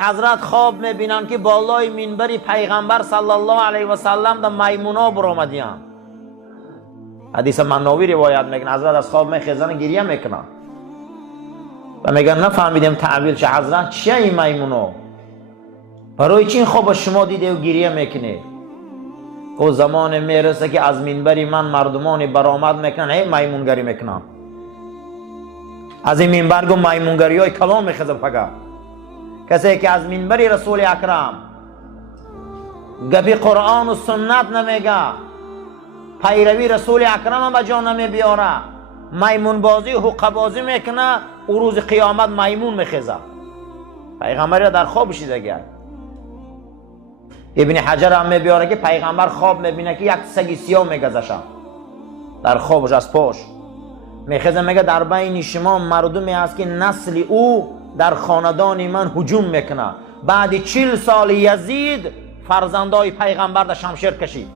حضرت خواب میبینن که بالای منبر پیغمبر صلی الله علیه و سلم در میمونا برآمدیان. حدیث مناوی روایت میکنه حضرت از خواب میخیزن گریه میکنن و میگن نفهمیدیم تعبیر چه حضرت چیه این میمونا، برای چی این خواب شما دیده و گریه میکنه؟ او زمان میرسه که از منبر من مردمان برآمد میکنن هی میمونگری میکنن، از این منبر گو میمونگری های کلام میخیزه. فقط کسی که از منبر رسول اکرم گپی قرآن و سنت نمیگه، پیروی رسول اکرم به جا نمیبیاره، میمون بازی و حقه بازی میکنه، او روز قیامت میمون میخیزه. پیغمبر در خوابش دیگه. ابن حجر هم میبیاره که پیغمبر خواب میبینه که یک سگ سیاه میگذشه در خوابش از پاش میخیزه، میگه در بین شما مردمی هست که نسل او در خاندان من هجوم میکنه. بعد 40 سال یزید فرزندای پیغمبر در شمشیر کشید.